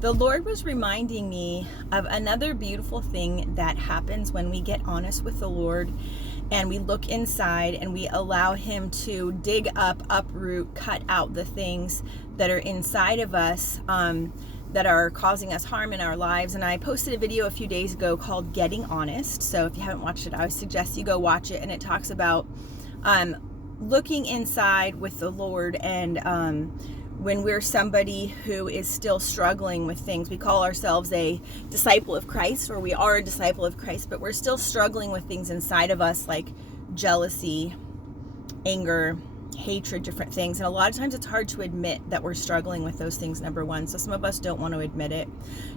The Lord was reminding me of another beautiful thing that happens when we get honest with the Lord and we look inside and we allow Him to dig up, uproot, cut out the things that are inside of us that are causing us harm in our lives. And I posted a video a few days ago called Getting Honest. So if you haven't watched it, I would suggest you go watch it. And it talks about looking inside with the Lord and when we're somebody who is still struggling with things. We call ourselves a disciple of Christ, or we are a disciple of Christ, but we're still struggling with things inside of us like jealousy, anger, hatred, different things. And a lot of times it's hard to admit that we're struggling with those things, number one. So some of us don't want to admit it.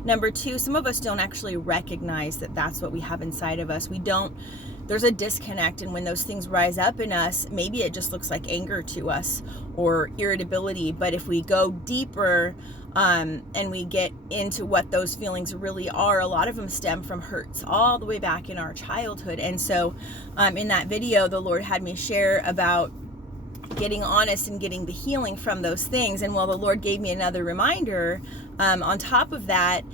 Number two, some of us don't actually recognize that that's what we have inside of us. There's a disconnect, and when those things rise up in us, maybe it just looks like anger to us or irritability. But if we go deeper and we get into what those feelings really are, a lot of them stem from hurts all the way back in our childhood. And so in that video, the Lord had me share about getting honest and getting the healing from those things. And while the Lord gave me another reminder on top of that,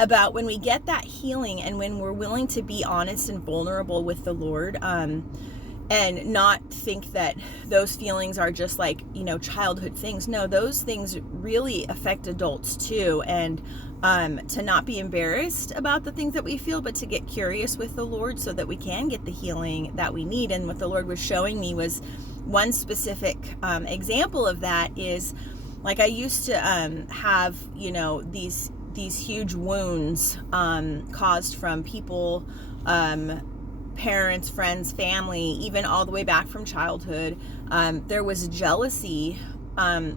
about when we get that healing and when we're willing to be honest and vulnerable with the Lord, and not think that those feelings are just like, childhood things. No, those things really affect adults too. And to not be embarrassed about the things that we feel, but to get curious with the Lord so that we can get the healing that we need. And what the Lord was showing me was one specific example of that is, like, I used to have, these huge wounds caused from people, parents, friends, family, even all the way back from childhood. There was jealousy,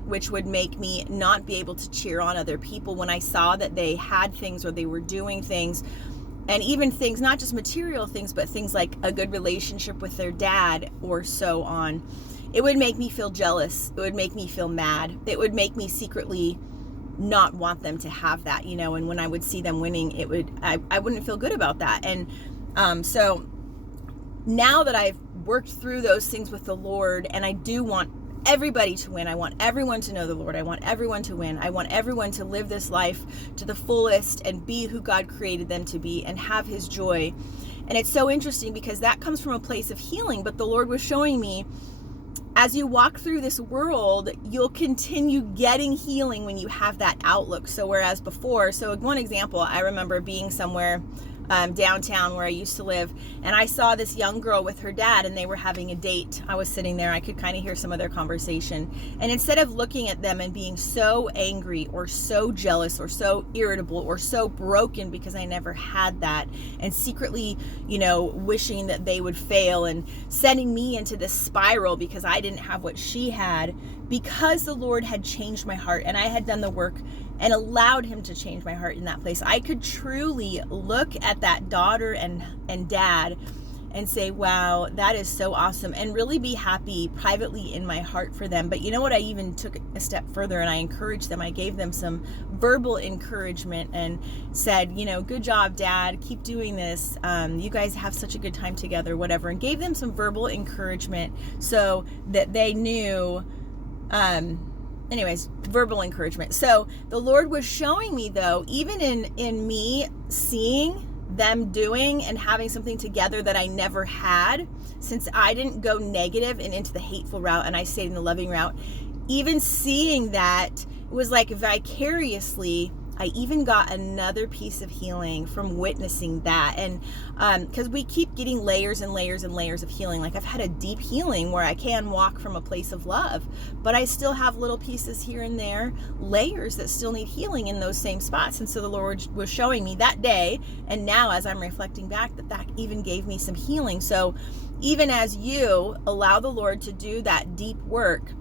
which would make me not be able to cheer on other people when I saw that they had things or they were doing things, and even things, not just material things, but things like a good relationship with their dad or so on. It would make me feel jealous. It would make me feel mad. It would make me secretly not want them to have that, and when I would see them winning, I wouldn't feel good about that. And so now that I've worked through those things with the Lord, and I do want everybody to win, I want everyone to know the Lord, I want everyone to win, I want everyone to live this life to the fullest and be who God created them to be and have His joy. And it's so interesting because that comes from a place of healing, but the Lord was showing me, as you walk through this world, you'll continue getting healing when you have that outlook. So whereas before, so one example, I remember being somewhere downtown where I used to live, and I saw this young girl with her dad, and they were having a date. I was sitting there, I could kind of hear some of their conversation, and instead of looking at them and being so angry or so jealous or so irritable or so broken because I never had that, and secretly, wishing that they would fail and sending me into this spiral because I didn't have what she had, because the Lord had changed my heart and I had done the work and allowed Him to change my heart in that place, I could truly look at that daughter and dad and say, wow, that is so awesome, and really be happy privately in my heart for them. But you know what? I even took a step further and I encouraged them. I gave them some verbal encouragement and said, good job, Dad, keep doing this. You guys have such a good time together, whatever, and gave them some verbal encouragement so that they knew, verbal encouragement. So the Lord was showing me, though, even in me seeing them doing and having something together that I never had, since I didn't go negative and into the hateful route and I stayed in the loving route, even seeing that, it was like vicariously, I even got another piece of healing from witnessing that. And because we keep getting layers and layers and layers of healing. Like, I've had a deep healing where I can walk from a place of love, but I still have little pieces here and there, layers that still need healing in those same spots. And so the Lord was showing me that day, and now as I'm reflecting back, that even gave me some healing. So even as you allow the Lord to do that deep work,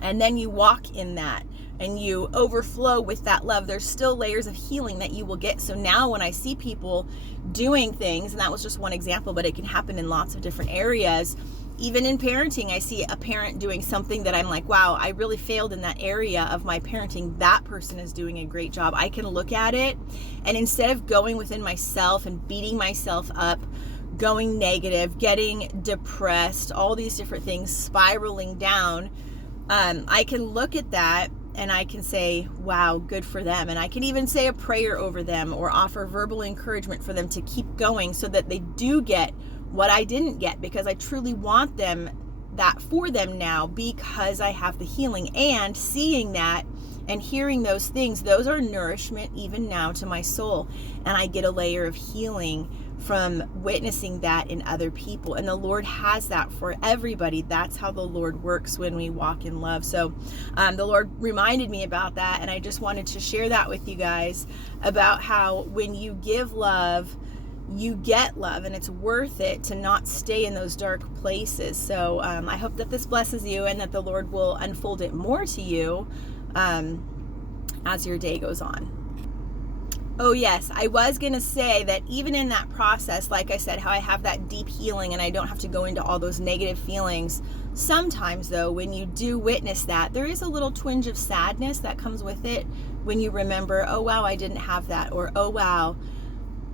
and then you walk in that and you overflow with that love, there's still layers of healing that you will get. So now when I see people doing things, and that was just one example, but it can happen in lots of different areas. Even in parenting, I see a parent doing something that I'm like, wow, I really failed in that area of my parenting. That person is doing a great job. I can look at it, and instead of going within myself and beating myself up, going negative, getting depressed, all these different things, spiraling down, I can look at that and I can say, wow, good for them. And I can even say a prayer over them or offer verbal encouragement for them to keep going so that they do get what I didn't get, because I truly want them, that for them now, because I have the healing. And seeing that and hearing those things, those are nourishment even now to my soul. And I get a layer of healing from witnessing that in other people. And the Lord has that for everybody. That's how the Lord works when we walk in love. So the Lord reminded me about that, and I just wanted to share that with you guys about how when you give love, you get love, and it's worth it to not stay in those dark places. So I hope that this blesses you and that the Lord will unfold it more to you as your day goes on. Oh yes, I was going to say that even in that process, like I said, how I have that deep healing and I don't have to go into all those negative feelings. Sometimes though, when you do witness that, there is a little twinge of sadness that comes with it when you remember, oh wow, I didn't have that, or oh wow,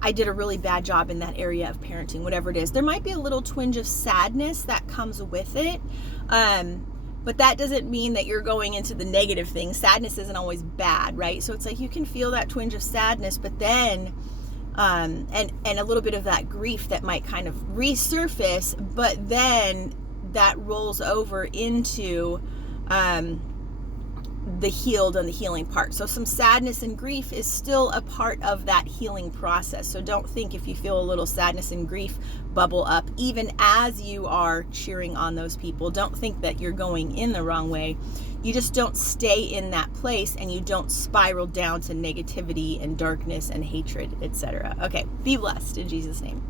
I did a really bad job in that area of parenting, whatever it is. There might be a little twinge of sadness that comes with it. But that doesn't mean that you're going into the negative things. Sadness isn't always bad, right? So it's like you can feel that twinge of sadness, but then, and a little bit of that grief that might kind of resurface, but then that rolls over into the healed and the healing part. So some sadness and grief is still a part of that healing process. So don't think if you feel a little sadness and grief bubble up, even as you are cheering on those people, don't think that you're going in the wrong way. You just don't stay in that place, and you don't spiral down to negativity and darkness and hatred, etc. Okay, be blessed in Jesus' name.